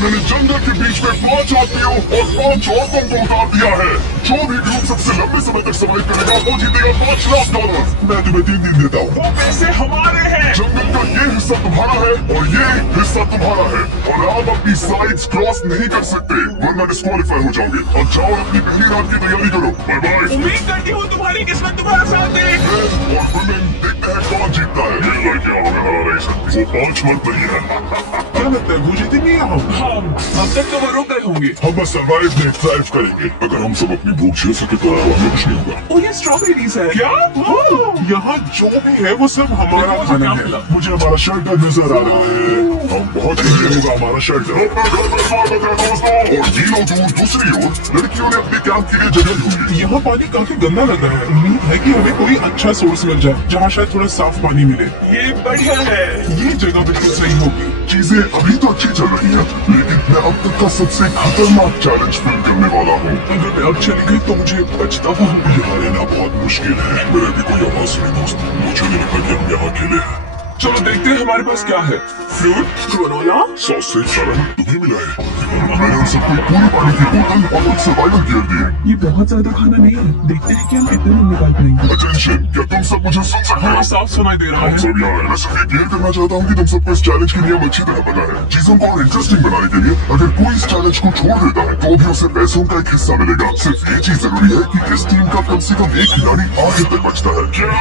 मैंने जंगल के बीच में 5 आदमियों और 5 औरतों को उतार दिया है। जो भी ग्रुप सबसे लंबे समय तक सर्वाइव करेगा वो जीतेगा $5 लाख। मैं तुम्हें 3 दिन देता हूँ। वो पैसे हमारे हैं। जंगल का ये हिस्सा तुम्हारा है और ये हिस्सा तुम्हारा है और आप अपनी साइड्स क्रॉस नहीं कर सकते वरना डिस्क्वालीफाई हो जाओगे। अब जाओ और अपनी पहली रात की तैयारी करो। Bye bye. उम्मीद करती हूँ तुम्हारी किस्मत तुम्हारा साथ दे। और वुमेन देखते हैं कौन जीतता है। ये लड़कियां हमें हरा नहीं सकती। वो 5 मर्द नहीं है। क्या लगता है वो जीतेंगे या हम? अब तक तो वो रुक गए होंगे। हम बस सर्वाइव नहीं थ्राइव करेंगे। अगर हम सब अपनी भूख झेल सके तो हमें कुछ नहीं होगा। ओ ये स्ट्रॉबेरीज है। क्या? यहाँ जो भी है वो सब हमारा खाना है। मुझे हमारा शेल्टर नजर आ रहा है। हम बहुत ही होगा हमारा शेल्टर। और मीलों दूर दूसरी ओर लड़कियों ने अपने कैंप के लिए जगह ली होगी। यहाँ पानी काफी गंदा लग रहा है। उम्मीद है कि हमें कोई अच्छा सोर्स मिल जाए जहाँ शायद थोड़ा साफ पानी मिले। ये बढ़िया है। ये जगह बिल्कुल सही होगी। चीजें अभी तो अच्छी चल रही हैं, लेकिन मैं अब तक का सबसे खतरनाक चैलेंज फिल्म करने वाला हूँ। अगर मैं अब चली गई तो मुझे पछतावा होगा। यहाँ रहना बहुत मुश्किल है। मेरे भी कोई आवाज नहीं दोस्त। मुझे नहीं लगता कि हम यहाँ अकेले हैं। चलो देखते हैं हमारे पास क्या है। फ्रूट, ग्रेनोला, सॉसेज सारा तुम्हें मिला है। मैंने उन सबको पूरी पानी की बोतल और कुछ सर्वाइवल गियर दिए। ये बहुत ज्यादा खाना नहीं है। देखते हैं कि हम कितने में निकाल पाएंगे। अटेंशन, क्या तुम सब मुझे सुन सकते हाँ हो? साफ सुनाई दे रहा हम है। सब यहाँ हैं। मैं सिर्फ ये क्लियर करना चाहता हूँ कि तुम सबको इस चैलेंज के नियम अच्छी तरह पता है। चीजों को और इंटरेस्टिंग बनाने के लिए अगर कोई इस चैलेंज को छोड़ देता है तो भी उसे पैसों का एक हिस्सा मिलेगा। सिर्फ ये चीज जरूरी है कि इस टीम का कम से कम एक खिलाड़ी आखिर तक बचता है। क्या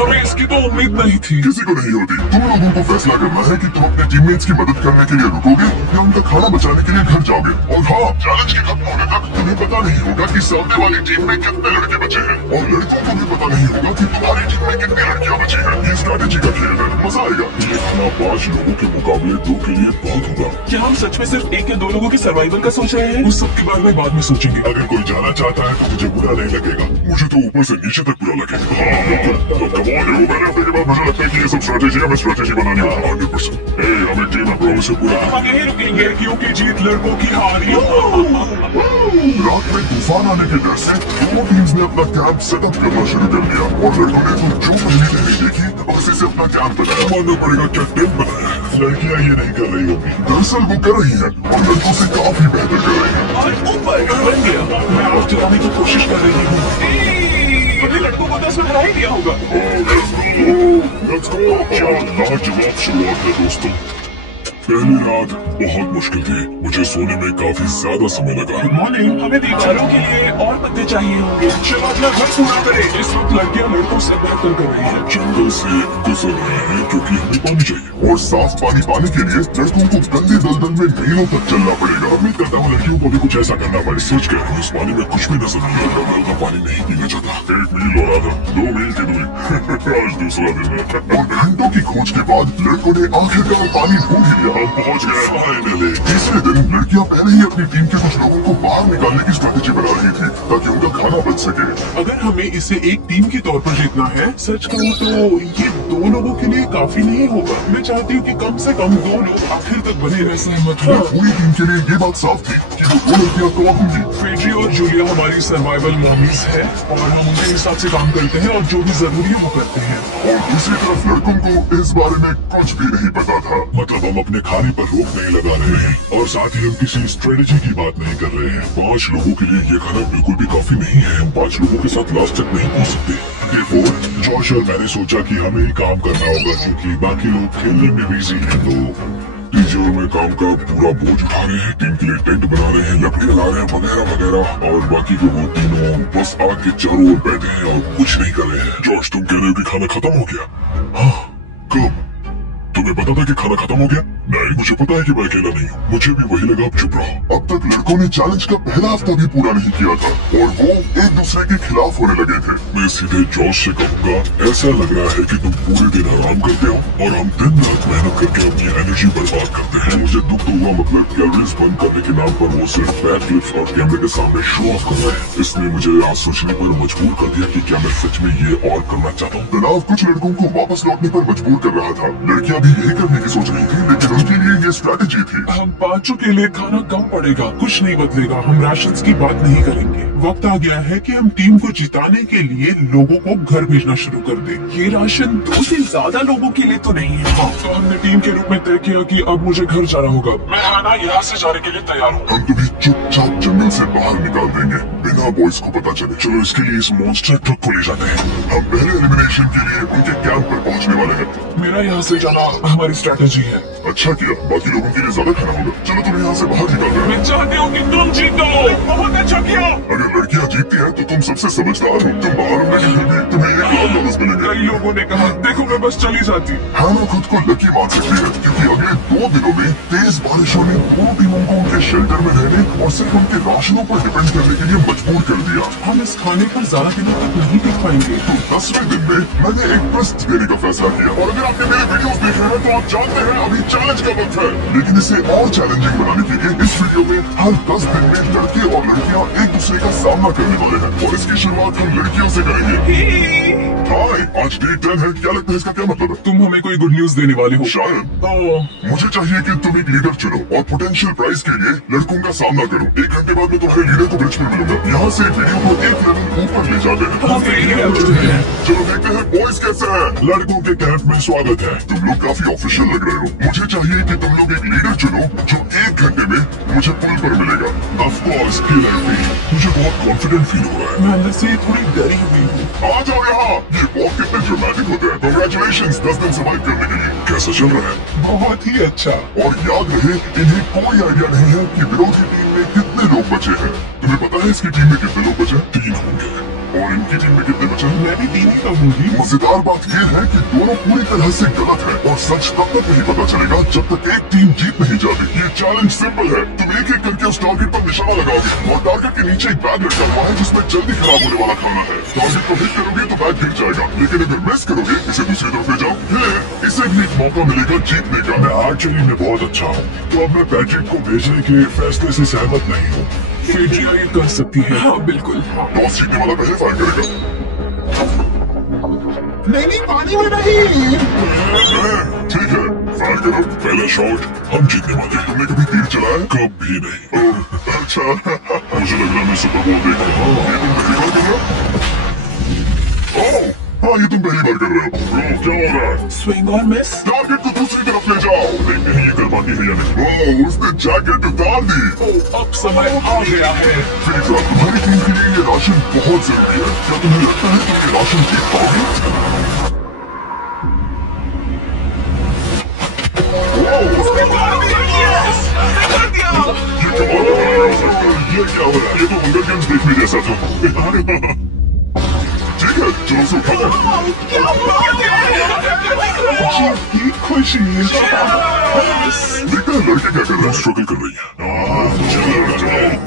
हमें इसकी तो उम्मीद नहीं थी। किसी को नहीं होती। तुम लोगों को फैसला करना है कि तुम अपने टीममेट्स की मदद करने के लिए रुकोगे या उनका खाना बचाने के लिए घर जाओगे। और हाँ, चैलेंज के खत्म होने तक तुम्हें पता नहीं होगा कि सामने वाली टीम में कितने लड़के बचे हैं और लड़कों को भी पता नहीं होगा कि तुम्हारी टीम में कितनी लड़कियां बची हैं। ये स्ट्रैटेजी का खेल है, मजा आएगा। ये खाना 5 लोगों के मुकाबले 2 के लिए बहुत होगा। क्या हम सच में सिर्फ 1 या 2 लोगों की सर्वाइवल का सोच रहे हैं? उस सब के बारे में बाद में सोचेंगे। अगर कोई जाना चाहता है तो मुझे बुरा नहीं लगेगा। मुझे तो ऊपर से नीचे तक बुरा लगेगा। हाँ बिल्कुल। तो कम ऑन, मैंने अपने के बाद मुझे लगता है कि ये सब स्ट्रैटेजी हमें स्ट्रैटेजी बनानी है 100%। हमें टीम में प्रॉमिस से पूरा हम यहीं रुकेंगे क्योंकि जीत लड़कों की हारी। रात में तूफान आने के डर से दोनों टीम्स ने अपना कैंप सेटअप करना शुरू कर दिया और लड़कों ने तो जो पहले नहीं देखी उसी से अपना कैंप बनाया। मानना पड़ेगा क्या टेंट बनाया है। लड़कियां ये नहीं कर रही होगी, दरअसल वो कर रही हैं और लड़कों से काफी बेहतर कर रही हैं। और ऊपर बन गया। मैं आग जलाने की कोशिश कर रही हूँ। सभी लड़कों को तो उसमें हरा ही दिया होगा। Let's go! लाजवाब शुरुआत है दोस्तों। पहली रात बहुत मुश्किल थी। मुझे सोने में काफी ज्यादा समय लगा। Good morning. हमें दीवारों के लिए और पत्ते चाहिए होंगे। चलो अपना घर पूरा करें। इस वक्त लड़कियां लड़कों से बेहतर कर रही है। जंगल से गुजर रहे हैं क्योंकि हमें पानी चाहिए और साफ पानी पाने के लिए लड़कों को गंदे दलदल में मीलों तक चलना पड़ेगा। उम्मीद करता हूँ लड़कियों को भी कुछ ऐसा करना पड़े। सोच कह रहा हूँ, इस पानी में कुछ भी नजर नहीं आता। मैं का पानी नहीं पीना चाहता। 1 मील और आधा, 2 मील की दूरी। आज दूसरा दिन है और घंटों की खोज के बाद लड़कों ने आखिरकार पानी ढूंढ ही लिया। हम पहुंच गए फाइनली। तीसरे दिन लड़कियां पहले ही अपनी टीम के कुछ लोगों को बाहर निकालने की स्ट्रेटेजी बना रही थी ताकि उनका खाना बच सके। अगर हमें इसे एक टीम के तौर पर जीतना है, सच कहूँ तो ये 2 लोगों के लिए काफी नहीं होगा। मैं चाहती हूँ कि कम से कम 2 लोग आखिर तक बने रह सहमत हो। पूरी टीम के लिए ये बात साफ थी कि वो 2 लड़कियां कौन होंगी। फेड्री और जूलिया हमारी सर्वाइवल मॉमीज है और हम उनके हिसाब से काम करते हैं और जो भी जरूरी है वो करते हैं। और दूसरी तरफ लड़कों को इस बारे में कुछ भी नहीं पता था। मतलब हम अपने खाने पर रोक नहीं लगा रहे हैं और साथ ही हम किसी स्ट्रेटेजी की बात नहीं कर रहे हैं। 5 लोगों के लिए ये खाना बिल्कुल भी काफी नहीं है। हम 5 लोगों के साथ लास्ट तक नहीं पहुंच सकते। जॉश और मैंने सोचा कि हमें ही काम करना होगा क्योंकि बाकी लोग खेलने में बिजी हैं। तो टीचर में काम का पूरा बोझ उठा रहे हैं, टीम के लिए टेंट बना रहे हैं, लकड़ी ला रहे हैं वगैरह वगैरह। और बाकी के वो तीनों बस आग के चारों ओर बैठे हैं और कुछ नहीं कर रहे हैं। जॉश तुम कह रहे हो कि खाना खत्म हो गया? हाँ, कब? तुम्हें पता था कि खाना खत्म हो गया? नहीं, मुझे पता है कि मैं अकेला नहीं हूँ। मुझे भी वही लगा, अब चुप रहो। अब तक लड़कों ने चैलेंज का पहला हफ्ता भी पूरा नहीं किया था और वो एक दूसरे के खिलाफ होने लगे थे। मैं सीधे जॉश से कहूँगा, ऐसा लग रहा है कि तुम पूरे दिन आराम करते हो और हम दिन रात मेहनत करके अपनी एनर्जी बर्बाद करते हैं। मुझे दुख तो हुआ, मतलब कैलोरीज बंद करने के नाम पर वो सिर्फ बैक फ्लिप्स और कैमरे के सामने शो ऑफ कर रहे हैं। इसने मुझे आज सोचने पर मजबूर कर दिया कि क्या मैं सच में ये और करना चाहता हूँ। तनाव कुछ लड़कों को वापस लौटने पर मजबूर कर रहा था। लड़कियां भी यही करने की सोच रही थी, लेकिन उनके लिए ये स्ट्रैटेजी थी। हम पांचों के लिए खाना कम पड़ेगा, कुछ नहीं बदलेगा, हम राशंस की बात नहीं करेंगे। वक्त आ गया है कि हम टीम को जिताने के लिए लोगों को घर भेजना शुरू कर दें। ये राशन 2 से ज्यादा लोगों के लिए तो नहीं है। तो हमने टीम के रूप में तय किया कि अब मुझे घर जाना होगा। मैं हाना यहाँ से जाने के लिए तैयार हूँ। हम तुम्हें चुपचाप जंगल से बाहर निकाल देंगे बिना बॉयज को पता चले। चलो इसके लिए इस मॉन्स्टर ट्रक को ले जाते हैं। हम पहले एलिमिनेशन के लिए उनके कैंप पर पहुंचने वाले हैं। मेरा यहाँ से जाना हमारी स्ट्रैटेजी है। अच्छा किया, बाकी लोगों के लिए ज्यादा खाना होगा। चलो तुम यहाँ से बाहर निकाल रहे मैं चाहती हूँ कि तुम जीतो। बहुत अच्छा किया। अगर लड़कियाँ जीतती हैं तो तुम सबसे समझदार हो। तुम बाहर होने के लिए भी तुम्हें $1,00,000 मिलेंगे। कई लोगों ने कहा देखो मैं बस चली जाती। हाना खुद को लकी मान सकती है क्योंकि अगले 2 दिनों में तेज बारिशों ने दोनों टीमों को उनके शेल्टर में रहने और सिर्फ उनके राशनों पर डिपेंड करने के लिए मजबूर कर दिया। हम इस खाने पर ज्यादा दिनों तक नहीं टिक पाएंगे। तो 10वें दिन में मैंने एक ट्विस्ट देने का फैसला किया और अगर आपने मेरे वीडियोस देखे हैं तो आप जानते हैं अभी चैलेंज का वक्त है। लेकिन इसे और चैलेंजिंग बनाने के लिए इस वीडियो में हर 10 दिन में लड़के और लड़कियां एक दूसरे का सामना करने वाले हैं और इसकी शुरुआत हम लड़कियों से करेंगे। हाय, आज डे 10 है। क्या लगता है इसका क्या मतलब है? तुम हमें कोई गुड न्यूज देने वाले हो शायद। ओह, मुझे चाहिए कि तुम एक लीडर चुनो और पोटेंशियल प्राइज के लिए लड़कों का सामना करो। 1 घंटे बाद मैं तुम्हारे लीडर को ब्रिज में मिलूंगा। यहाँ से वीडियो को 1 लेवल ऊपर ले जाते हैं। चलो देखते हैं बॉयज कैसे हैं। लड़कों के कैंप में स्वागत है। तुम लोग काफी ऑफिशियल लग रहे हो। मुझे चाहिए कि तुम लोग एक लीडर चुनो जो 1 घंटे में मुझे पुल पर मिलेगा। ऑफ कोर्स मुझे बहुत कॉन्फिडेंट फील हो रहा है। मैं अंदर से थोड़ी डरी हुई हूँ। आ जाओ यहाँ। ये बहुत कितने ड्रामेटिक होते हैं। कांग्रेचुलेशंस 10 दिन सर्वाइव करने के लिए। कैसा चल रहा है? बहुत ही अच्छा। और याद रहे इन्हें कोई आइडिया नहीं है कि विरोधी टीम में कितने लोग बचे हैं। तुम्हें पता है इसकी टीम में कितने लोग बचे? 3 होंगे। और इनकी टीम में कितने बचे? मैं भी 3 ही कहूँगी। मजेदार बात यह है कि दोनों पूरी तरह से गलत है और सच तब तक नहीं पता चलेगा जब तक एक टीम जीत नहीं जाती। ये चैलेंज सिंपल है। तुम एक एक करके उस टारगेट पर निशाना लगाओगे और टारगेट के नीचे एक बैग लटका हुआ है जिसमें जल्दी खराब होने वाला खाना है। टारगेट को हिट करोगे तो बैग गिर जाएगा, लेकिन अगर मिस करोगे इसे दूसरी तरफ ले जाओ, फिर इसे भी एक मौका मिलेगा जीतने का। मैं एक्चुअली में बहुत अच्छा हूँ, तो अब मैं पैट्रिक को भेजने के फैसले से सहमत नहीं हूँ। फेड्रिया ये कर सकती है। हाँ बिल्कुल। टॉस जीतने वाला पहले फायर करेगा। नहीं, पानी में नहीं। ठीक है, फायर करो। पहला शॉट हम जीतने वाले हैं। तुमने कभी तीर चलाया? कभी नहीं। ओह अच्छा। मुझे लग रहा मैं सुपर बोल देख रहा हूँ। ये तुम पहली बार कर रहे हो? ओह हाँ, ये तुम पहली बार कर रहे हो। क्या हो रहा है? स्विंग और मिस। टारगेट को दूसरी तरफ ले जाओ। देखते हैं ये कर पाती है या नहीं। ओह उसने जैकेट उतार दी। अब समय आ गया है। फिर तुम्हारी टीम के लिए ये राशन बहुत जरूरी है। क्या तुम्हें लगता है कि ये राशन जीत पाओगे? ये क्या हो रहा है? ये तो हंगर गेम्स देखने जैसा था। ठीक है, चलो से उठाओ। की खुशी। देखते हैं लड़के क्या कर रहे हैं। स्ट्रगल कर रही है। चलो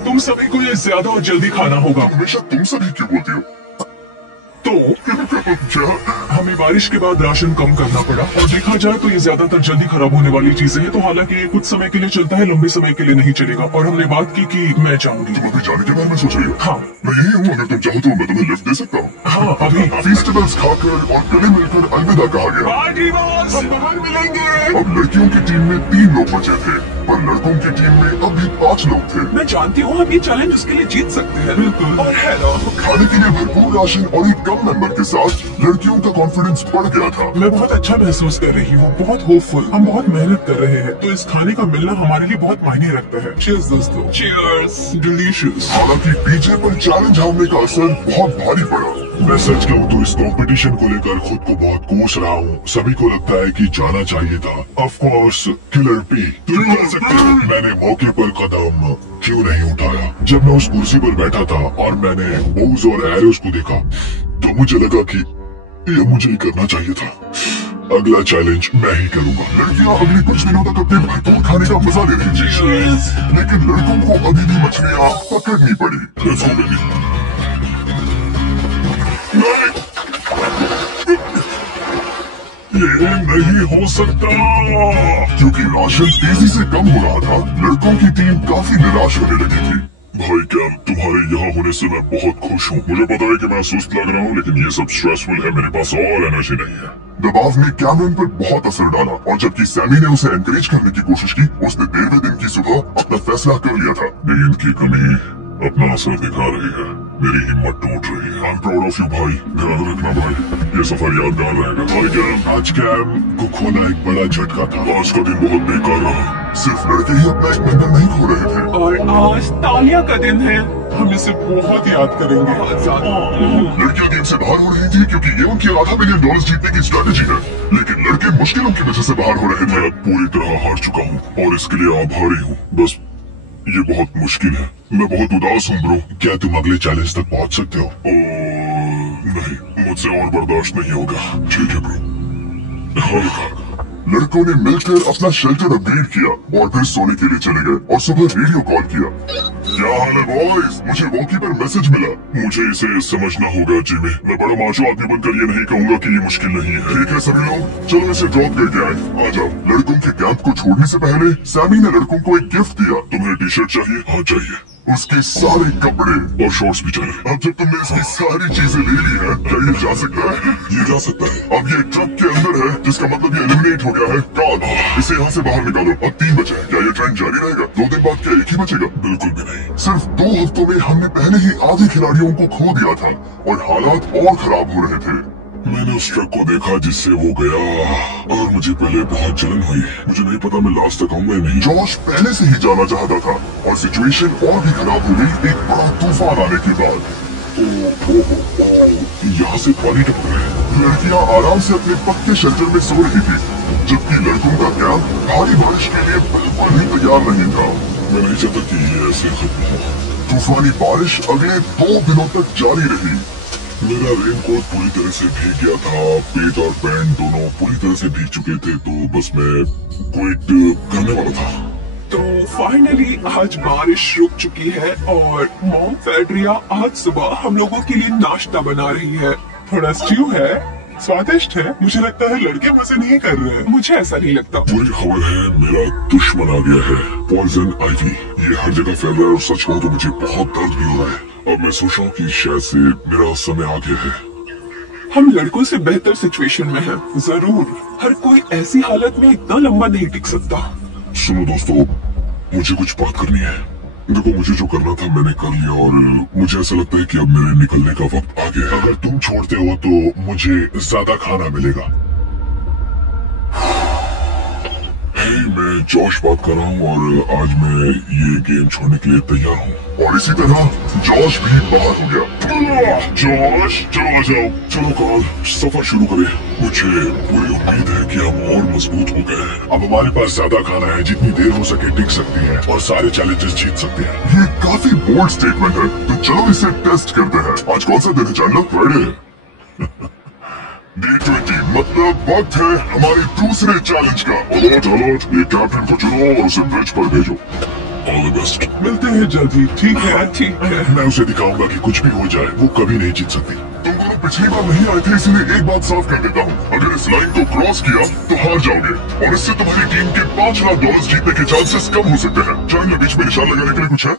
तुम सभी को ये ज्यादा और जल्दी खाना होगा। हमेशा तुम सभी क्यों बोलती हो? तो क्या? हमें बारिश के बाद राशन कम करना पड़ा और देखा जाए तो ये ज्यादातर जल्दी खराब होने वाली चीजें हैं। तो हालांकि ये कुछ समय के लिए चलता है, लंबे समय के लिए नहीं चलेगा। और हमने बात की कि मैं चाहूंगी। तुम अभी जाने के बारे में सोच रही हो? हाँ। मैं यही हूँ, अगर तुम चाहो तो मैं तुम्हें लिफ्ट दे सकता हूँ। हाँ अभी। फेस्टिवल्स खाकर और गले मिलकर अलविदा कहा गया। Party boss. हम बाहर मिलेंगे। अब लड़कियों की टीम में 3 लोग बचे थे पर लड़कों की टीम में अभी 5 लोग थे। मैं जानती हूँ हम ये चैलेंज उसके लिए जीत सकते हैं। बिल्कुल। और है ना, खाने के लिए भरपूर राशन और एक कम मेंबर के साथ लड़कियों का कॉन्फिडेंस बढ़ गया था। मैं बहुत अच्छा महसूस कर रही हूँ, बहुत होपफुल। हम बहुत मेहनत कर रहे हैं, तो इस खाने का मिलना हमारे लिए बहुत मायने रखता है। चीयर्स दोस्तों। चीयर्स। डिलीशियस। हालांकि पीछे पर चैलेंज हारने का असर बहुत भारी पड़ा। मैं सच कहूँ तो इस कंपटीशन को लेकर खुद को बहुत कोस रहा हूँ। सभी को लगता है कि जाना चाहिए था। Of course killer P. तुम कह सकते हो मैंने मौके पर कदम क्यों नहीं उठाया। जब मैं उस कुर्सी पर बैठा था और मैंने बोज और एरोस को देखा तो मुझे लगा कि ये मुझे ही करना चाहिए था। अगला चैलेंज मैं ही करूंगा। लड़कियां अगले कुछ दिनों तक अपने भरपूर खाने का मजा ले रही थी, लेकिन लड़कों को अभी भी मछलियां पकड़नी पड़ी। Let's go, baby. ये नहीं हो सकता क्योंकि राशन तेजी से कम हो रहा था। लड़कों की टीम काफी निराश होने लगी थी। भाई क्या तुम्हारे यहाँ होने से मैं बहुत खुश हूँ। मुझे पता है कि मैं सुस्त लग रहा हूँ, लेकिन ये सब स्ट्रेसफुल है, मेरे पास और एनर्जी नहीं है। दबाव ने कैमरन पर बहुत असर डाला और जबकि सैमी ने उसे एनकरेज करने की कोशिश की, उसने 13वें दिन की सुबह अपना फैसला कर लिया था। नींद की कमी अपना असर दिखा रही है, मेरी हिम्मत टूट रही है। I am proud of you भाई, ध्यान रखना भाई, ये सफर यादगार रहेगा। भाई क्या आज कैम को खोना एक बड़ा झटका था। आज का दिन बहुत बेकार रहा, सिर्फ लड़के ही अपना एक मेंबर नहीं खो रहे थे। और आज तालिया का दिन है। हम इसे बहुत याद करेंगे। लड़कियां गेम से बाहर हो रही थी क्योंकि ये उनकी $500 मिलियन जीतने की स्ट्रेटेजी है, लेकिन लड़के मुश्किलों की वजह से बाहर हो रहे थे। मैं पूरी तरह हार चुका हूँ और इसके लिए आभारी हूँ। बस ये बहुत मुश्किल है, मैं बहुत उदास हूँ ब्रो। क्या तुम अगले चैलेंज तक पहुँच सकते हो? नहीं, मुझसे और बर्दाश्त नहीं होगा। ठीक है ब्रो। लड़कों ने मिलकर अपना शेल्टर अपग्रेड किया और फिर सोने के लिए चले गए और सुबह रेडियो कॉल किया। क्या हाल है बॉयज? मुझे वॉकी पर मैसेज मिला। मुझे इसे समझना होगा जिमी। मैं बड़ा माशो आदमी बनकर ये नहीं कहूँगा कि ये मुश्किल नहीं है। ठीक है सभी लोग, चलो इसे ड्रॉप करके आए। आ जाओ। लड़कों के कैंप को छोड़ने से पहले सैमी ने लड़कों को एक गिफ्ट दिया। तुम्हें टी शर्ट चाहिए? हाँ चाहिए। उसके सारे कपड़े और शॉर्ट्स भी चाहिए। अब जब तुमने इसकी सारी चीजें ले ली है, क्या ये जा सकता है? ये जा सकता है। अब ये ट्रक के अंदर है, जिसका मतलब ये एलिमिनेट हो गया है। काल, इसे यहाँ से बाहर निकालो। अब 3 बचे हैं। क्या ये ट्रेंड जारी रहेगा? 2 दिन बाद क्या एक ही बचेगा? बिल्कुल भी नहीं। सिर्फ 2 हफ्तों में हमने पहले ही आधे खिलाड़ियों को खो दिया था और हालात और खराब हो रहे थे। मैंने उस ट्रक को देखा जिससे वो गया और मुझे पहले बहुत जलन हुई। मुझे नहीं पता मैं लास्ट तक आऊंगा नहीं। जॉश पहले से ही जाना चाहता था और सिचुएशन और भी खराब हो गई एक बड़ा तूफान आने के बाद। यहाँ से पानी टपक रहा है। लड़कियाँ आराम से अपने पक्के शेल्टर में सो रही थी, जबकि लड़कों का कैंप भारी बारिश के लिए बिल्कुल भी तैयार नहीं था। मैं नहीं चाहता कि ये ऐसे खत्म हो। तूफानी बारिश अगले 2 दिनों तक जारी रही। मेरा रेनकोट पूरी तरह से भीग गया था, पेट और पैंट दोनों पूरी तरह से भीग चुके थे, तो बस मैं क्विट करने वाला था। तो फाइनली आज बारिश रुक चुकी है और मॉम फेड्रिया आज सुबह हम लोगों के लिए नाश्ता बना रही है। थोड़ा स्ट्यू है, स्वादिष्ट है। मुझे लगता है लड़के मजे नहीं कर रहे हैं। मुझे ऐसा नहीं लगता। बुरी खबर है, मेरा दुश्मन आ गया है, पॉइजन आइवी। ये हर जगह फैल रहा है और सच कहूं तो मुझे बहुत दर्द भी हो रहा है। अब मैं सोच रहा हूँ कि शायद से मेरा समय आ गया है। हम लड़कों से बेहतर सिचुएशन में हैं। जरूर, हर कोई ऐसी हालत में इतना लंबा नहीं टिक सकता। सुनो दोस्तों, मुझे कुछ बात करनी है। देखो, मुझे जो करना था मैंने कर लिया और मुझे ऐसा लगता है कि अब मेरे निकलने का वक्त आ गया है। अगर तुम छोड़ते हो तो मुझे ज्यादा खाना मिलेगा। मैं जॉश बात कर रहा हूँ और आज मैं ये गेम छोड़ने के लिए तैयार हूँ। और इसी तरह जॉश भी बाहर हो गया। जॉश, चलो आ जाओ। चलो कार्ल, सफर शुरू करें। मुझे पूरी उम्मीद है कि हम और मजबूत हो गए हैं। अब हमारे पास ज्यादा खाना है, जितनी देर हो सके टिक सकते हैं और सारे चैलेंजेस जीत सकते हैं। ये काफी बोल्ड स्टेटमेंट है, तो चलो इसे टेस्ट करते हैं। आज कौन सा दिन है जानना? फ्राइडे। D20 मतलब वक्त है हमारे दूसरे चैलेंज का। अलर्ट अलर्ट, ये कैप्टन को चुनो और उसे ब्रिज पर भेजो। All the best. मिलते हैं जल्दी। ठीक है, ठीक है। मैं उसे दिखाऊंगा कि कुछ भी हो जाए वो कभी नहीं जीत सकती। तुम दोनों पिछली बार नहीं आए थे, इसलिए एक बात साफ कर देता हूँ। अगर इस लाइन को क्रॉस किया तो हार जाओगे और इससे तुम्हारी टीम के $5 लाख जीतने के चांसेस कम हो सकते हैं। चाहे में बीच में निशान लगाने के लिए कुछ है?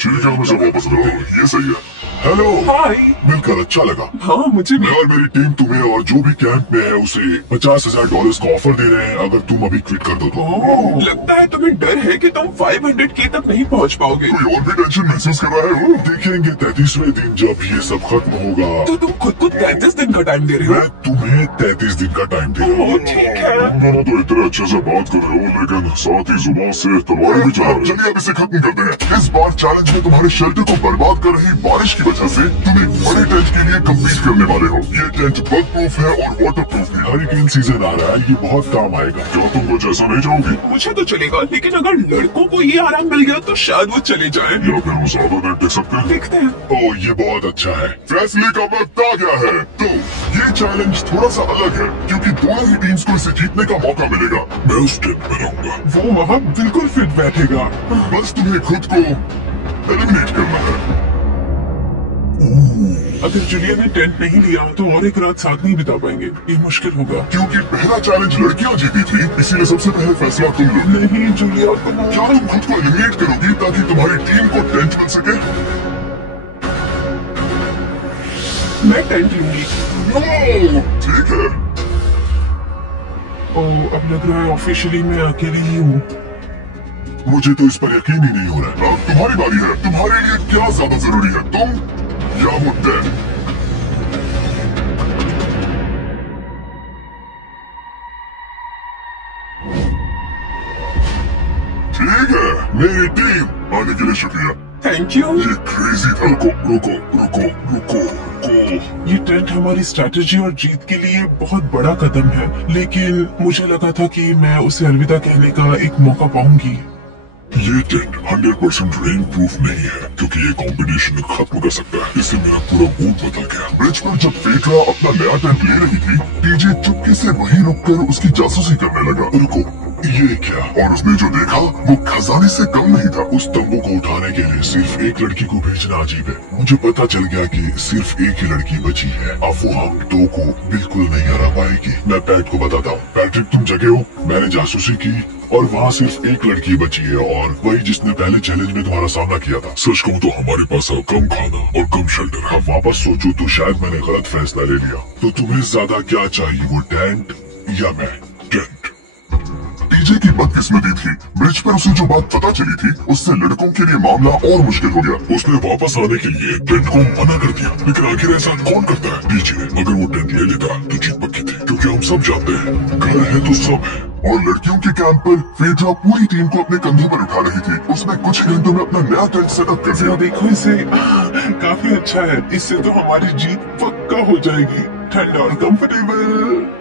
ठीक है, मैं सब वापस ले रहा हूँ। ये सही है। हेलो, हाय। मिलकर अच्छा लगा। हाँ, मुझे भी। मैं और मेरी टीम तुम्हें और जो भी कैंप में है उसे $50,000 का ऑफर दे रहे हैं अगर तुम अभी क्विट कर दो तो। लगता है तुम्हें डर है कि तुम 500K तक नहीं पहुंच पाओगे। कोई और भी टेंशन महसूस कर रहा है? देखेंगे 33वें दिन जब ये सब खत्म होगा। तो तुम खुद को 33 दिन का टाइम दे रहे हो? मैं तुम्हें 33 दिन का टाइम दे रहा हूँ। ठीक है। तुम दोनों तो इतने अच्छे से बात कर रहे हो, लेकिन साथ ही जुबान से तलवार भी चला। चलिए अब इसे खत्म करते हैं। इस बार चैलेंज में तुम्हारे शेल्टर को बर्बाद कर रही बारिश की वजह से तुम एक बड़े टेंट के लिए कम्पीट करने वाले हो। ये टेंट बग प्रूफ है और वाटर प्रूफ भी। हरिकेन सीजन आ रहा है, ये बहुत काम आएगा। क्या तुम कुछ ऐसा नहीं चाहोगी? मुझे तो चलेगा, लेकिन अगर लड़कों को ये आराम मिल गया तो शायद वो चले जाए। या फिर वो ज्यादा देर टिक सकते हैं। देखते हैं। ओह, ये बहुत अच्छा है। फैसले का वक्त आ गया है। तो ये चैलेंज थोड़ा सा अलग है क्योंकि दोनों ही टीम्स को इसे जीतने का मौका मिलेगा। मैं उस टेंट में रहूंगा। वो वहाँ बिल्कुल फिट बैठेगा। बस तुम्हें खुद को एलिमिनेट करना है। अगर जूलिया ने टेंट नहीं लिया तो और एक रात साथ नहीं बिता पाएंगे। ये मुश्किल होगा। क्योंकि पहला चैलेंज लड़कियां जीती थी, इसीलिए सबसे पहले फैसला तुम लोगे। नहीं जूलिया, क्या तुम खुद को एलिमिनेट करोगी ताकि तुम्हारी टीम को टेंट मिल सके? मैं टेंट लूंगी। नो, ठीक है। ओह, अब लग रहा है ऑफिशियली मैं अकेली ही हूँ। मुझे तो इस पर यकीन ही नहीं हो रहा है। अब तुम्हारी बारी है। तुम्हारे लिए क्या ज्यादा जरूरी है, तुम या वो टेंट? ठीक है, मेरी टीम आने के लिए शुक्रिया। Thank you. ये क्रेजी था। रुको रुको रुको रुको। ये टेंट हमारी स्ट्रैटेजी और जीत के लिए बहुत बड़ा कदम है, लेकिन मुझे लगा था कि मैं उसे अलविदा कहने का एक मौका पाऊंगी। ये टेंट 100% रेन प्रूफ नहीं है, क्योंकि ये कॉम्पिटिशन खत्म कर सकता है। इससे मेरा पूरा मूड बदल गया। ब्रिज पर जब फेड्रा अपना नया टेंट ले रही थी, टीजे चुपके से वहीं रुककर उसकी जासूसी करने लगा। रुको, ये क्या? और उसने जो देखा वो खजाने से कम नहीं था। उस तंबू को उठाने के लिए सिर्फ एक लड़की को भेजना अजीब है। मुझे पता चल गया कि सिर्फ एक ही लड़की बची है। अब वो हम दो को बिल्कुल नहीं हरा पाएगी। मैं पैट को बताता हूँ, पैट्रिक तुम जगे हो, मैंने जासूसी की और वहाँ सिर्फ एक लड़की बची है, और वही जिसने पहले चैलेंज में तुम्हारा सामना किया था। सच कहूँ तो हमारे पास अब कम खाना और कम शेल्टर है। अब वापस सोचो तो शायद मैंने गलत फैसला ले लिया। तो तुम्हें ज्यादा क्या चाहिए, वो टेंट या मैं? टेंट। टीजे की बदकिस्मती थी, ब्रिज पर उसे जो बात पता चली थी उससे लड़कों के लिए मामला और मुश्किल हो गया। उसने वापस आने के लिए टेंट को मना कर दिया, लेकिन आखिर ऐसा कौन करता है? टीजे, अगर वो टेंट ले लेता तो जीत पक्की थी, क्योंकि हम सब जानते हैं घर है तो सब है। और लड़कियों के कैंप पर फेड्रा पूरी टीम को अपने कंधों पर उठा रही थी। उसने कुछ घंटों में अपना नया टेंट सेटअप कर दिया। देखो इसे, काफी अच्छा है। इससे तो हमारी जीत पक्का हो जाएगी। ठंडा और कंफर्टेबल,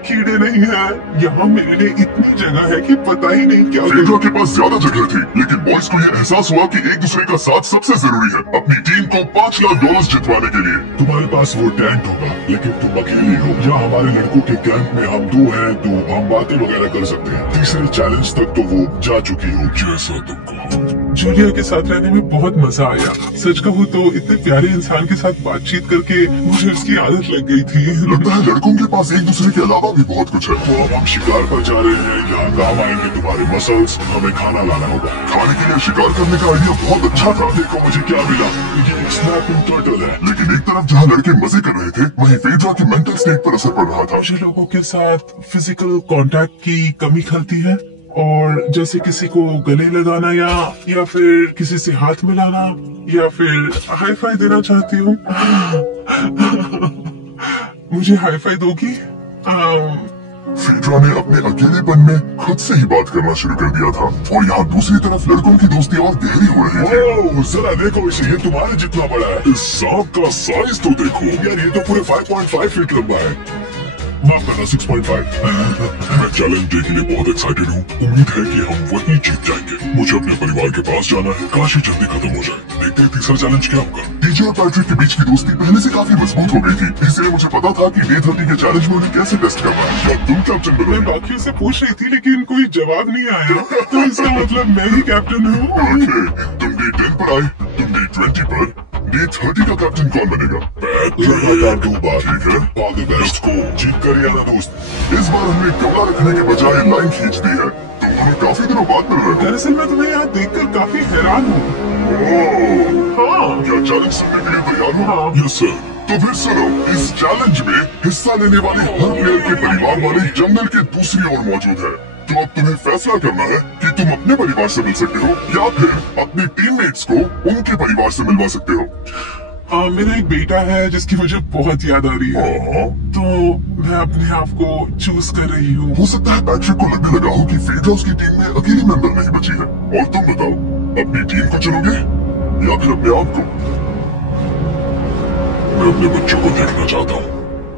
कीड़े नहीं है। यहाँ मेरे लिए इतनी जगह है कि पता ही नहीं क्या। फेड्रा के पास ज्यादा जगह थी, लेकिन बॉयज को ये एहसास हुआ कि एक दूसरे का साथ सबसे जरूरी है अपनी टीम को $5 लाख जितवाने के लिए। तुम्हारे पास वो टेंट होगा, लेकिन तुम अकेले हो। या हमारे लड़कों के कैंप में हम दो हैं तो हम बातें वगैरह कर सकते हैं। तीसरे चैलेंज तक तो वो जा चुकी हो, जैसा तुम कहो। जूलिया के साथ रहने में बहुत मजा आया। सच कहूँ तो इतने प्यारे इंसान के साथ बातचीत करके मुझे उसकी आदत लग गई थी। लगता है लड़कों के पास एक दूसरे के अलावा भी बहुत कुछ है। तो अब हम शिकार पर जा रहे हैं, यहाँ काम आएंगे तुम्हारे मसल्स। हमें खाना लाना होगा। खाने के लिए शिकार करने का आइडिया बहुत अच्छा था। देखो मुझे क्या मिला, ये एक स्नैपिंग टर्टल है। लेकिन एक तरफ जहाँ लड़के मजे कर रहे थे, वहीं फेड्रा की मेंटल स्टेट पर असर पड़ रहा था। मुझे लोगों के साथ फिजिकल कांटेक्ट की कमी खलती है, और जैसे किसी को गले लगाना या फिर किसी से हाथ मिलाना या फिर हाई फाई देना चाहती हूँ। मुझे हाई फाई दोगी? फेड्रा ने अपने अकेलेपन में खुद से ही बात करना शुरू कर दिया था, और यहाँ दूसरी तरफ लड़कों की दोस्ती और गहरी हो रही थी। जरा देखो इसे, ये तुम्हारे जितना बड़ा है। इस सांप का साइज तो देखो यार, ये तो पूरे 5.5 फीट लंबा है। माफ करना, 6.5। मैं चैलेंज डे के लिए बहुत एक्साइटेड हूँ। उम्मीद है कि हम वहीं जीत जाएंगे। मुझे अपने परिवार के पास जाना है, काश ये जल्दी खत्म हो जाए। देखते हैं तीसरा चैलेंज क्या होगा। टीजे और पैट्रिक के बीच की दोस्ती पहले से काफी मजबूत हो गई थी, इसलिए मुझे पता था कि डे 30 के चैलेंज में उन्हें कैसे टेस्ट करना है। क्या तुम कैप्टन मैं बनोगे? बाकियों से पूछ रही थी, लेकिन कोई जवाब नहीं आया। तो इसका मतलब मैं ही कैप्टन हूँ। ओके, तुम डे 10 पर आए, तुम डे 20 पर। डे 30 का कैप्टन कौन बनेगा? पैट्रिक। ठीक है, ऑल द बेस्ट को जीत कर ही आना दोस्त। इस बार हमने कपड़ा रखने के बजाय लाइन खींच दी है। तुम हमें काफी दिनों बाद मिल रहे हो। दरअसल मैं तुम्हें यहाँ देखकर काफी हैरान हूँ। हाँ, क्या चैलेंज सुनने के लिए तैयार हो? हाँ। Yes sir. तो फिर सुनो, इस चैलेंज में हिस्सा लेने वाले हर प्लेयर के परिवार वाले जंगल के दूसरी ओर मौजूद है। तो अब तुम्हें फैसला करना है कि तुम अपने परिवार से मिल सकते हो या फिर अपने टीममेट्स को उनके परिवार से मिलवा सकते हो। मेरा एक बेटा है जिसकी मुझे बहुत याद आ रही है, तो मैं अपने आप को चूज कर रही हूँ। हो सकता है पैट्रिक को लगने लगा हो कि फेड्रा उसकी टीम में अकेली मेंबर नहीं बची है। और तुम बताओ, अपनी टीम को चुनोगे या फिर अपने आप को? मैं अपने बच्चों को देखना चाहता हूँ,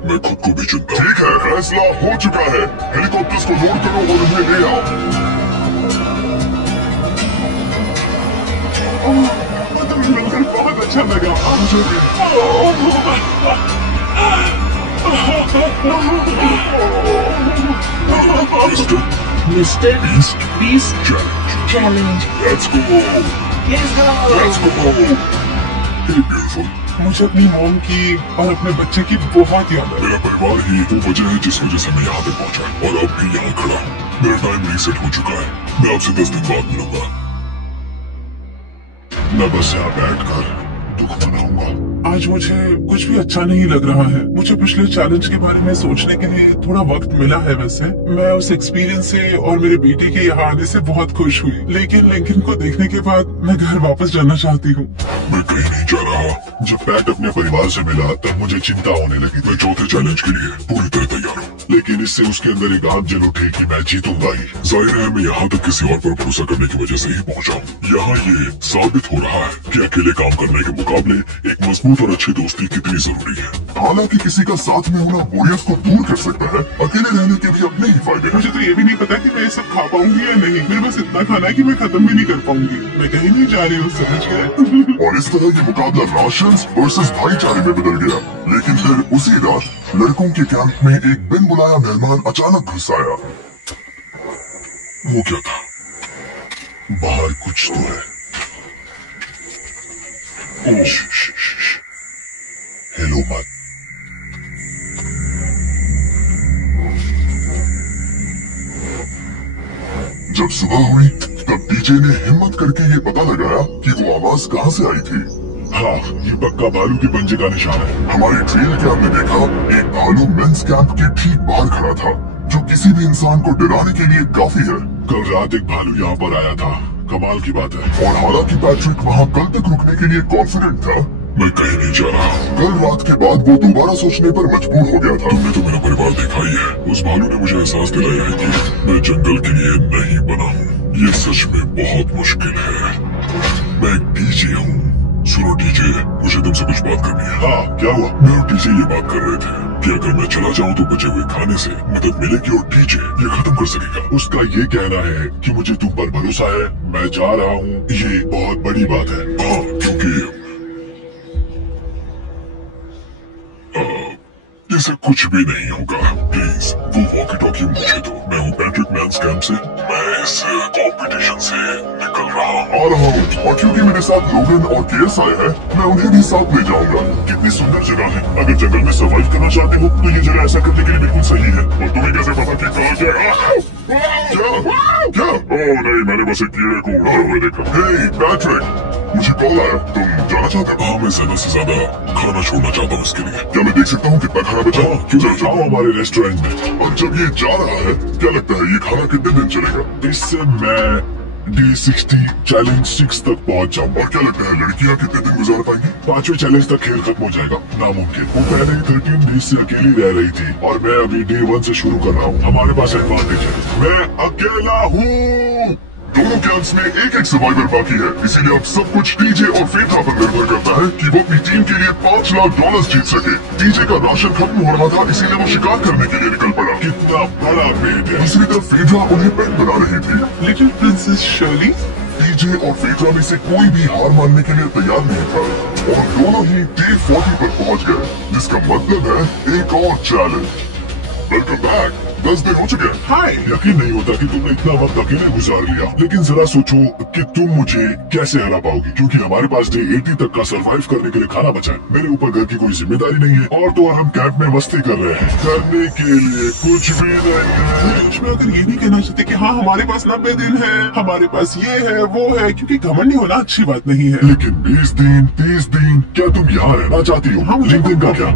मैं खुद को भी चुनता हूँ। ठीक है, फैसला हो चुका है। हेलीकॉप्टर्स को लोड करो और उन्हें ले आओ। मिलकर बहुत अच्छा लगा मुझे। Mr. Beast Beast Challenge. Challenge. Let's go. Yes, go. Let's go. Hey, beautiful. मुझे अपनी मॉम की और अपने बच्चे की बहुत याद है। मेरा परिवार ही वो वजह है जिस वजह से मैं यहाँ पे पहुँचा और अब भी यहाँ खड़ा हूँ। मेरा टाइम रीसेट हो चुका है। मैं आपसे 10 दिन बाद मिलूंगा। मैं बस यहाँ बैठकर दुख मनाऊंगा। आज मुझे कुछ भी अच्छा नहीं लग रहा है। मुझे पिछले चैलेंज के बारे में सोचने के लिए थोड़ा वक्त मिला है। वैसे मैं उस एक्सपीरियंस से और मेरे बेटे के यहाँ आने से बहुत खुश हुई, लेकिन लिंकन को देखने के बाद मैं घर वापस जाना चाहती हूँ। मैं कहीं नहीं जा रहा। जब पैट अपने परिवार से मिला तब मुझे चिंता होने लगी। मैं चौथे चैलेंज के लिए पूरी तरह तैयार हूँ, लेकिन इससे उसके अंदर एक आग जल उठी कि मैं जीतूंगा ही। जाहिर है मैं यहाँ तक किसी और पर भरोसा करने की वजह से ही पहुँचा हूँ। यहाँ ये साबित हो रहा है कि अकेले काम करने के मुकाबले एक मजबूत और अच्छी दोस्ती कितनी जरूरी है। हालांकि किसी का साथ में होना बोरियत को दूर कर सकता है, अकेले रहने के भी अपने ही फायदे हैं। मुझे तो ये भी नहीं पता कि मैं ये सब खा पाऊंगी या नहीं। मेरे पास इतना खाना है कि मैं खत्म भी नहीं कर पाऊंगी। मैं कहीं नहीं जा रही हूँ, समझ गए? और इस तरह ये मुकाबला राशंस वर्सेस भाईचारे में बदल गया। लेकिन फिर उसी रात लड़कों के कैंप में एक बिन बुलाया मेहमान अचानक घुस आया। वो क्या था? बाहर कुछ तो है। ओह, हेलो मत। जब सुबह हुई तब डीजे ने हिम्मत करके ये पता लगाया कि वो आवाज कहाँ से आई थी। हाँ, ये पक्का भालू के पंजे का निशान है। हमारे ट्रेल कैंप में देखा एक भालू मेंस कैंप के ठीक बाहर खड़ा था, जो किसी भी इंसान को डराने के लिए काफी है। कल रात एक भालू यहाँ पर आया था। कमाल की बात है। और हालांकि पैट्रिक वहाँ कल तक रुकने के लिए कॉन्फिडेंट था, मैं कहीं नहीं जा रहा। कल रात के बाद वो दोबारा सोचने पर मजबूर हो गया था। तुमने तो मेरा परिवार देखा ही है। उस भालू ने मुझे एहसास दिलाया है कि मैं जंगल के लिए नहीं बना हूँ। ये सच में बहुत मुश्किल है। मैं एक डीजे हूँ। सुनो डीजे, मुझे तुमसे कुछ बात करनी है। हाँ, क्या हुआ? मैं और डीजे ये बात कर रहे थे कि अगर मैं चला जाऊँ तो बचे हुए खाने से मदद मिलेगी और डीजे ये खत्म कर सकेगा। उसका ये कहना है कि मुझे तुम पर भरोसा है। मैं जा रहा हूँ। ये बहुत बड़ी बात है। हाँ, क्योंकि इसे कुछ भी नहीं होगा। प्लीज वो वॉकी टॉकी मुझे दो। मैं हूँ पैट्रिक मेंस कैंप से। मैं इस कंपटीशन से निकल रहा आ रहा हूँ, और क्योंकि मेरे साथ लोगन और केस आए हैं, मैं उन्हें भी साथ ले जाऊंगा। कितनी सुंदर जगह है। अगर जंगल में सर्वाइव करना चाहते हो तो ये जगह ऐसा करने के लिए बिल्कुल सही है। और तुम्हें कैसे पता कि कहाँ क्या? ओह नहीं, मैंने बस एक कीड़े को उड़ते हुए देखा। हे पैट्रिक, मुझे कॉल आया। तुम जाना चाहते हो? हाँ, मैं ज्यादा से ज्यादा खाना छोड़ना चाहता हूँ इसके लिए। क्या मैं देख सकता हूँ कितना खाना बचा? क्यों जाओ हमारे रेस्टोरेंट में। और जब ये जा रहा है, क्या लगता है ये खाना कितने दिन चलेगा? इससे मैं D60 चैलेंज 6 तक पहुँच जाऊँ। और क्या लगता है लड़कियाँ कितने दिन गुजार पाएंगी? 5वें चैलेंज तक खेल खत्म हो जाएगा। नामुमकिन। वो पहले ही 13 डेज से अकेली रह रही थी और मैं अभी Day 1 से शुरू कर रहा हूँ। हमारे पास एडवांटेज है। मैं अकेला हूँ। दोनों कैंप्स में एक एक सर्वाइवर बाकी है, इसीलिए अब सब कुछ डीजे और फेथा पर निर्भर करता है कि वो अपनी टीम के लिए $5 लाख जीत सके। डीजे का राशन खत्म हो रहा था, इसीलिए वो शिकार करने के लिए निकल पड़ा। कितना बड़ा पेट है। दूसरी तरफ फेड्रा उन्हें पेट बना रही थी। Little princess Shirley. डीजे और फेड्रा में से कोई भी हार मानने के लिए तैयार नहीं था, और दोनों ही Day 40 पर पहुंच गए, जिसका मतलब है एक और चैलेंज। Welcome back. 10 दिन हो चुके हैं। हाय। यकीन नहीं होता कि तुमने इतना वक्त अकेले गुजार लिया, लेकिन जरा सोचो कि तुम मुझे कैसे हरा पाओगी, क्योंकि हमारे पास Day 80 तक का सरवाइव करने के लिए खाना बचा है। मेरे ऊपर घर की कोई जिम्मेदारी नहीं है, और तो और हम कैंप में मस्ती कर रहे हैं। करने के लिए कुछ भी नहीं है। कुछ में अगर ये नहीं कहना चाहते कि हाँ हमारे पास 90 दिन है, हमारे पास ये है वो है, क्योंकि घमंडी होना अच्छी बात नहीं है। लेकिन 20 दिन 30 दिन क्या तुम यहाँ रहना चाहती हो? हाँ, मुझे लिंकन का क्या?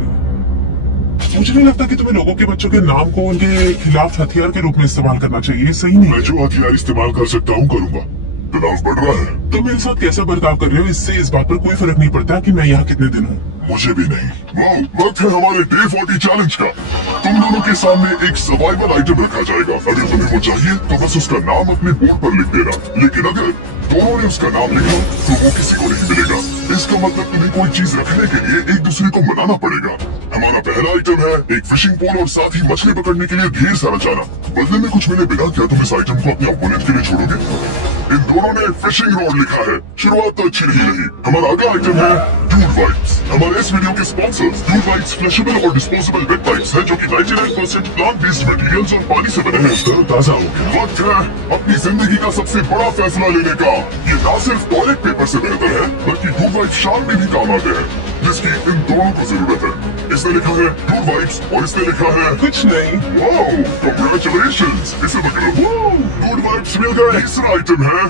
मुझे नहीं लगता कि तुम्हें लोगों के बच्चों के नाम को उनके खिलाफ हथियार के रूप में इस्तेमाल करना चाहिए। सही नहीं। मैं जो हथियार इस्तेमाल कर सकता हूँ करूँगा। तनाव बढ़ रहा है। तुम मेरे साथ कैसा बर्ताव कर रहे हो, इससे इस बात पर कोई फर्क नहीं पड़ता कि मैं यहाँ कितने दिन हूँ। मुझे भी नहीं। वाह, वक्त है हमारे Day 40 चैलेंज का। तुम दोनों के सामने एक सर्वाइवल आइटम रखा जाएगा। अगर तुम्हें वो चाहिए तो बस उसका नाम अपने बोर्ड पर लिख देना, लेकिन अगर दोनों ने उसका नाम लिखा तो वो किसी को नहीं मिलेगा। इसका मतलब तुम्हें कोई चीज रखने के लिए एक दूसरे को मनाना पड़ेगा। हमारा पहला आइटम है एक फिशिंग पोल और साथ ही मछली पकड़ने के लिए ढेर सारा चारा। बदले में कुछ मिले बिना क्या तुम इस आइटम को अपने ओपोनेंट के लिए छोड़ोगे? इन दोनों ने फिशिंग रोड लिखा है। शुरुआत तो अच्छी नहीं रही। हमारा अगला आइटम है डूड वाइप्स। हमारे इस वीडियो के स्पॉन्सर्स डूड वाइप्स फ्लशेबल और डिस्पोजेबल वेट वाइप्स है, जो कि 99% प्लांट बेस्ड मटेरियल्स और पानी से बने हैं। ताजा हो गया। वक्त है अपनी जिंदगी का सबसे बड़ा फैसला लेने का। ये ना सिर्फ टॉयलेट पेपर से बेहतर है, बल्कि डूड वाइप्स शाल में भी काम आते हैं। जिसकी इन दोनों को जरूरत है। इसने लिखा है गुड वाइब्स और इसने लिखा है कुछ नहीं। Wow, congratulations. इसे पकड़ो। गुड वाइब्स मिल गया। तीसरा आइटम है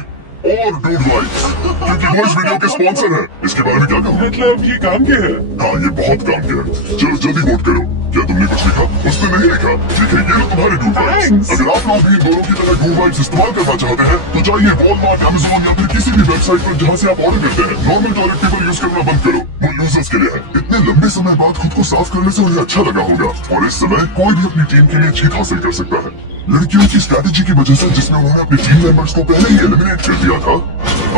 और गुड वाइब्स, क्योंकि वो इस वीडियो के स्पॉन्सर है। इसके बारे में क्या कहूँ? मतलब ये काम क्या है? हाँ, ये बहुत काम के है। चलो जल्दी वोट करो। क्या तुमने कुछ लिखा? उसने नहीं लिखा। ठीक है, ये लो तुम्हारे गुड वाइब्स। Thanks. अगर आप लोग भी इन दोनों की तरह गुड वाइब्स इस्तेमाल करना चाहते हैं तो जाइए वॉलमार्ट, अमेज़न या फिर किसी भी वेबसाइट पर जहाँ से आप ऑर्डर करते हैं। नॉर्मल टॉयलेट पेपर यूज करना बंद करो, वो यूजर्स के लिए है। इतने लंबे समय बाद खुद को साफ करने से उन्हें अच्छा लगा होगा और इस समय कोई भी अपनी टीम के लिए जीत हासिल कर सकता है। लड़कियों की स्ट्रैटेजी की वजह से, जिसमें उन्होंने अपने टीम मेंबर्स को पहले ही एलिमिनेट कर दिया था,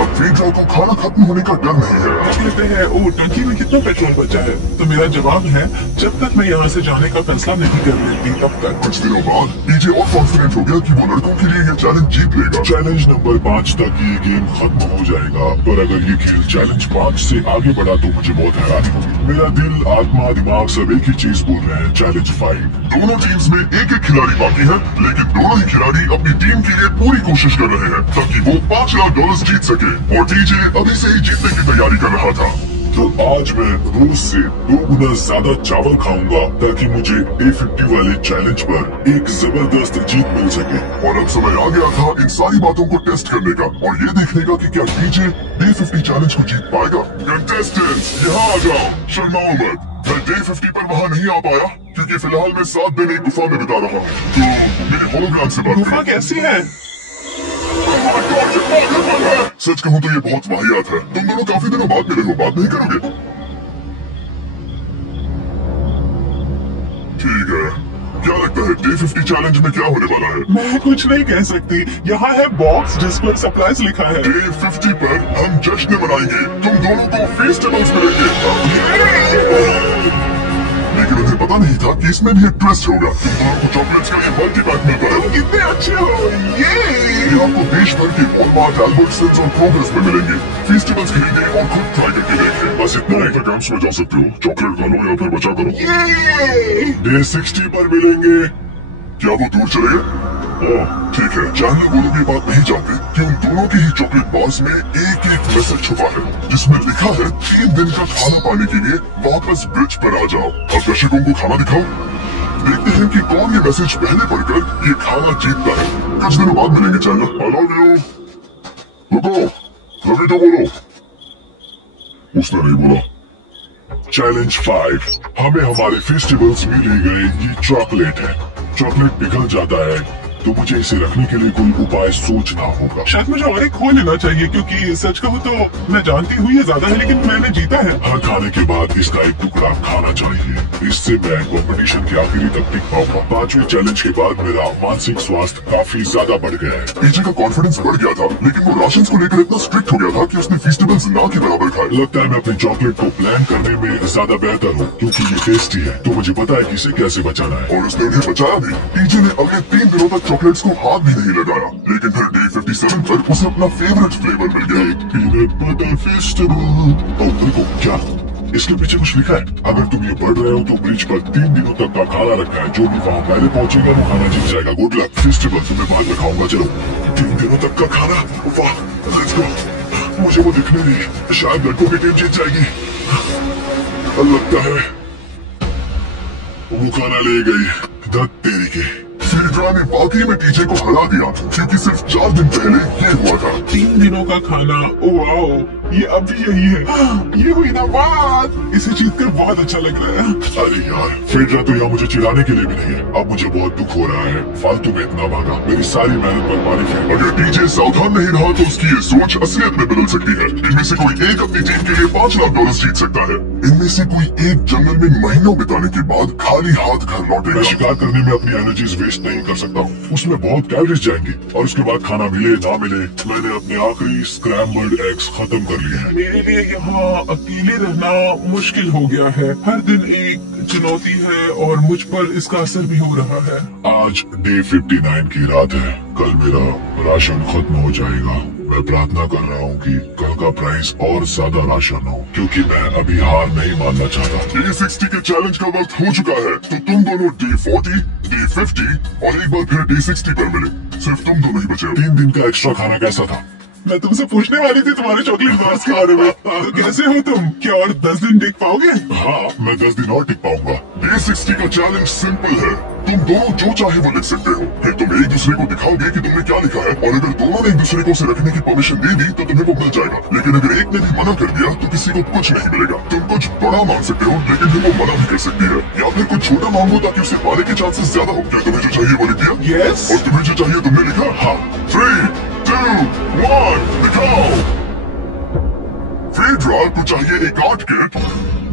अब फेड्रा को खाना खत्म होने का डर नहीं है। कहते हैं ओ टंकी में कितना पेट्रोल बचा है? तो मेरा जवाब है जब तक मैं यहाँ से जाने का फैसला नहीं कर लेती तब तक। कुछ दिनों बाद पीजे और कॉन्फिडेंट हो गया कि वो लड़कों के लिए ये चैलेंज जीत लेगा। चैलेंज नंबर 5 तक ये गेम खत्म हो जाएगा, पर अगर ये खेल चैलेंज 5 से आगे बढ़ा तो मुझे बहुत हैरानी होगी। मेरा दिल, आत्मा, दिमाग सब एक ही चीज बोल रहे हैं, चैलेंज 5। दोनों टीम्स में एक एक खिलाड़ी बाकी है, लेकिन दोनों ही खिलाड़ी अपनी टीम के लिए पूरी कोशिश कर रहे हैं ताकि वो $5 लाख जीत सके। और टीजे अभी से ही जीतने की तैयारी कर रहा था। तो आज मैं रोज से 2 गुना ज्यादा चावल खाऊंगा ताकि मुझे डे 50 वाले चैलेंज पर एक जबरदस्त जीत मिल सके। और अब समय आ गया था इन सारी बातों को टेस्ट करने का और ये देखने का कि क्या टीजे डे 50 चैलेंज को जीत पाएगा। कंटेस्टेंट्स यहाँ आ जाओ, शर्माओ मत। मैं डे 50 पर वहाँ नहीं आ पाया क्योंकि फिलहाल मैं 7 दिन एक गुफा में बिता रहा हूँ। तो मेरे होलोग्राम से बात गुफा कैसी है? सच कहूँ तो ये बहुत वाहियात है। तुम दोनों काफी दिनों बाद मिले हो, बात नहीं करोगे? ठीक है, क्या लगता है डे 50 चैलेंज में क्या होने वाला है? मैं कुछ नहीं कह सकती। यहाँ है बॉक्स जिस पर सप्लाईज लिखा है। डे 50 पर हम जश्न मनाएंगे, तुम दोनों को फेस्टिवल्स मिलेंगे। लेकिन उन्हें पता नहीं था कि इसमें भी एक ट्विस्ट होगा। तुम दोनों को चॉकलेट्स का ये मल्टी पैक मिलता है। कितने अच्छे हो ये आपको देश भर के वॉलमार्ट, अल्बर्ट्सन्स और क्रोगर्स में मिलेंगे। फेस्टिवल्स खरीदे और खुद ट्राई करके देखें। बस इतना ही तक आप समझ जा सकते हो। चॉकलेट खा लो या फिर बचा करो। डे 60 पर मिलेंगे। क्या वो दूर चले गए? ओह, ठीक है। जानने वो लोग ये बात नहीं जानते कि उन दोनों की ही चॉकलेट बार्स में एक मैसेज छुपा है जिसमें लिखा है 3 दिन का खाना पाने के लिए वापस ब्रिज पर आ जाओ। अब दर्शकों को खाना दिखाओ। देखते हैं कि कौन ये मैसेज पहले पढ़कर ये खाना जीतता है। कुछ दिनों बाद मिलेंगे। Channel I love you. रुको, रवि तो बोलो। उसने नहीं बोला। चैलेंज 5, हमें हमारे फेस्टिवल्स में ले गए ये चॉकलेट है। चॉकलेट पिघल जाता है तो मुझे इसे रखने के लिए कोई उपाय सोचना होगा। शायद मुझे और एक खो लेना चाहिए क्योंकि सच कहूँ तो मैं जानती हूँ ये ज्यादा है लेकिन मैंने जीता है। हर खाने के बाद इसका एक टुकड़ा खाना चाहिए, इससे मैं कंपटीशन के आखिरी तक टिक पाऊंगा। 5वें चैलेंज के बाद मेरा मानसिक स्वास्थ्य काफी ज्यादा बढ़ गया है। पीछे का कॉन्फिडेंस बढ़ गया था, लेकिन वो राशन को लेकर इतना स्ट्रिक्ट हो गया था कि उसने फेस्टिवल्स ना के बराबर खाए। लगता है मैं अपने चॉकलेट को प्लान करने में ज्यादा बेहतर हूँ क्योंकि ये टेस्टी है, तो मुझे पता है कि इसे कैसे बचाना है। और उसने उन्हें बचाया भी। पीछे ने अगले 3 दिनों तक चॉकलेट्स को हाथ भी नहीं लगाया, लेकिन फिर डे 57 पर उसे अपना फेवरेट फ्लेवर मिल गया। Peanut butter festival. ओह देखो, क्या इसके पीछे कुछ लिखा है? अगर तुम ये पढ़ रहे हो तो ब्रिज पर 3 दिनों तक का खाना रखा है। जो भी वहाँ पहले पहुंचेगा वो खाना जीत जाएगा। Good luck. फेस्टिवल तुम्हें बाद में खाऊंगा। चलो, 3 दिनों तक का खाना। वाह, लेट्स गो। मुझे वो दिखने नहीं, शायद लड़कों की टीम जीत जाएगी। लगता है वो खाना ले गई। धत तेरी की। फेड्रा ने वाकई में टीजे को हरा दिया क्योंकि सिर्फ 4 दिन पहले ये हुआ था। 3 दिनों का खाना। ओ वाओ, ये अभी यही है। ये हुई ना बात। इसे जीत कर बहुत अच्छा लग रहा है। अरे यार, फेड्रा तो यहाँ मुझे चिढ़ाने के लिए भी नहीं है। अब मुझे बहुत दुख हो रहा है। फालतू में इतना भागा, मेरी सारी मेहनत बर्बाद है। अगर टीजे सावधान नहीं रहा तो उसकी ये सोच असलियत में बदल सकती है। इनमें से कोई एक अपनी टीम के लिए $5 लाख जीत सकता है। इनमें से कोई एक जंगल में महीनों बिताने के बाद खाली हाथ घर मैं लौटेगा। शिकार करने में अपनी एनर्जीज वेस्ट नहीं कर सकता हूँ। उसमें बहुत कैलोरीज जाएंगी और उसके बाद खाना मिले ना मिले, मैंने अपने आखिरी स्क्रैम्बल्ड एग्स खत्म कर लिए हैं। मेरे लिए यहाँ अकेले रहना मुश्किल हो गया है। हर दिन एक चुनौती है और मुझ पर इसका असर भी हो रहा है। आज डे 59 की रात है। कल मेरा राशन खत्म हो जाएगा। मैं प्रार्थना कर रहा हूँ कि कल का प्राइस और ज्यादा राशन हो, क्योंकि मैं अभी हार नहीं मानना चाहता। डे 60 के चैलेंज का वक्त हो चुका है, तो तुम दोनों डे 40, डे 50 और एक बार फिर डे 60 पर मिले। सिर्फ तुम दोनों ही बचे हो। 3 दिन का एक्स्ट्रा खाना कैसा था? मैं तुमसे पूछने वाली थी तुम्हारे चॉकलेट बार्स के बारे में। तो कैसे हो तुम? क्या और 10 दिन टिक पाओगे? हाँ, मैं 10 दिन और टिक पाऊंगा। डे 60 का चैलेंज सिंपल है। तुम दोनों जो चाहे वो लिख सकते हो। फिर तुम एक दूसरे को दिखाओगे कि तुमने क्या लिखा है, और अगर दोनों ने एक दूसरे को उसे रखने की परमिशन दे दी तो तुम्हें वो मिल जाएगा। लेकिन अगर एक ने भी मना कर दिया तो किसी को कुछ नहीं मिलेगा। तुम कुछ बड़ा मांग सकते हो, लेकिन फिर वो मना भी कर सकती है, या फिर कुछ छोटा मांगो ताकि उसे पाने के चांसेस ज्यादा हो। क्या तुम्हें जो चाहिए वो लिख दिया? Yes. और तुम्हें जो चाहिए तुमने लिखा? हाँ। 3, 2, 1, दिखाओ। फेड्रा को चाहिए एक आर्ट किट,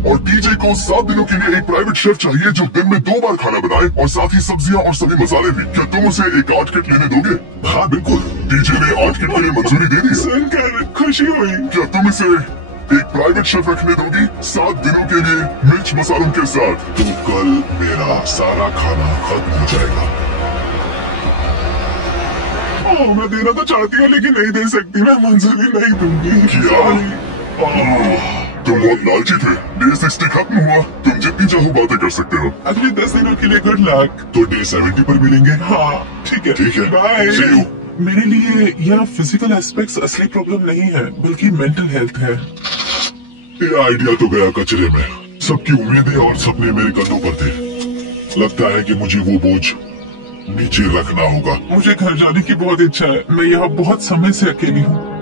और टीजे को 7 दिनों के लिए एक प्राइवेट शेफ चाहिए जो दिन में 2 बार खाना बनाए, और साथ ही सब्जियां और सभी मसाले भी। क्या तुम उसे एक आर्ट किट लेने दोगे? हाँ बिल्कुल, टीजे ने आर्ट किट के लिए मंजूरी दे दी। सुनकर खुशी हुई। क्या तुम इसे एक प्राइवेट शेफ रखने दोगी 7 दिनों के लिए मिर्च मसालों के साथ? तो कल मेरा सारा खाना खत्म हो जाएगा। मैं देना तो चाहती हूँ लेकिन नहीं दे सकती। मैं मंजूरी नहीं दूंगी। तुम बहुत लालची थे। डे 60 खत्म हुआ, तुम जितनी चाहो बातें कर सकते हो। अगले 10 दिनों के लिए गुड लक। तो डे 70 पर मिलेंगे। हाँ ठीक है। ठीक है, बाय। See you. मेरे लिए यह फिजिकल एस्पेक्ट्स असली प्रॉब्लम नहीं है, बल्कि मेंटल हेल्थ है। ये आइडिया तो गया कचरे में। सबकी उम्मीदें और सपने मेरे कंधों पर थे। लगता है कि मुझे वो बोझ नीचे रखना होगा। मुझे घर जाने की बहुत इच्छा है। मैं यहाँ बहुत समय से अकेली हूँ।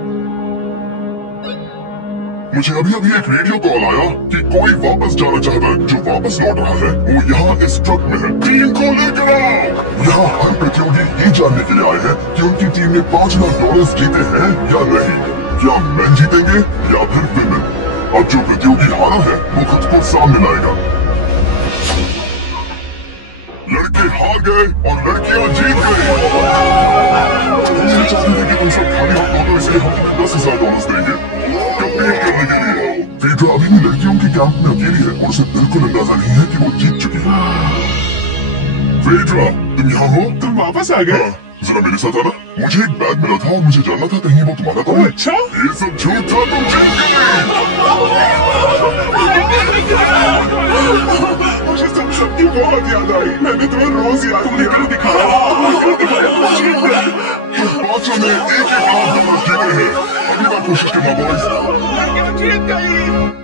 मुझे अभी अभी एक रेडियो कॉल आया कि कोई वापस जाना चाहता है। जो वापस लौट रहा है वो यहाँ इस ट्रक में है। टीम को लेकर आओ। यहाँ हर प्रतियोगी ये जानने के लिए आए हैं कि उनकी टीम ने $5 लाख जीते हैं या नहीं। क्या मैन जीतेंगे या फिर विमेन? अब जो प्रतियोगी हारा है वो खुद को सामने लाएगा। लड़के हार गए और लड़कियां जीत गई। चाहते थे कि तुम सब खाली हाथ हो तो इसलिए हम तुम्हें $10,000 देंगे कंप्लीट करने के लिए। फेड्रा अभी भी लड़कियों के कैंप में अकेली है और उसे बिल्कुल अंदाजा नहीं है कि वो जीत चुकी है। फेड्रा, तुम यहाँ हो? तुम वापस आ गए? हाँ, जरा मेरे साथ आना। मुझे एक बैग मिला था और मुझे जानना था कहीं वो तुम्हारा तो नहीं। अच्छा? ये सब झूठ था, तुम जीत गए। मुझे तुम सबकी बहुत याद आई। मैंने तुम्हें रोज याद किया। दिखाया तुम पांचों ने एक-एक लाख $10 जीते हैं। अगली बार कोशिश करना बॉयज। जीत गई।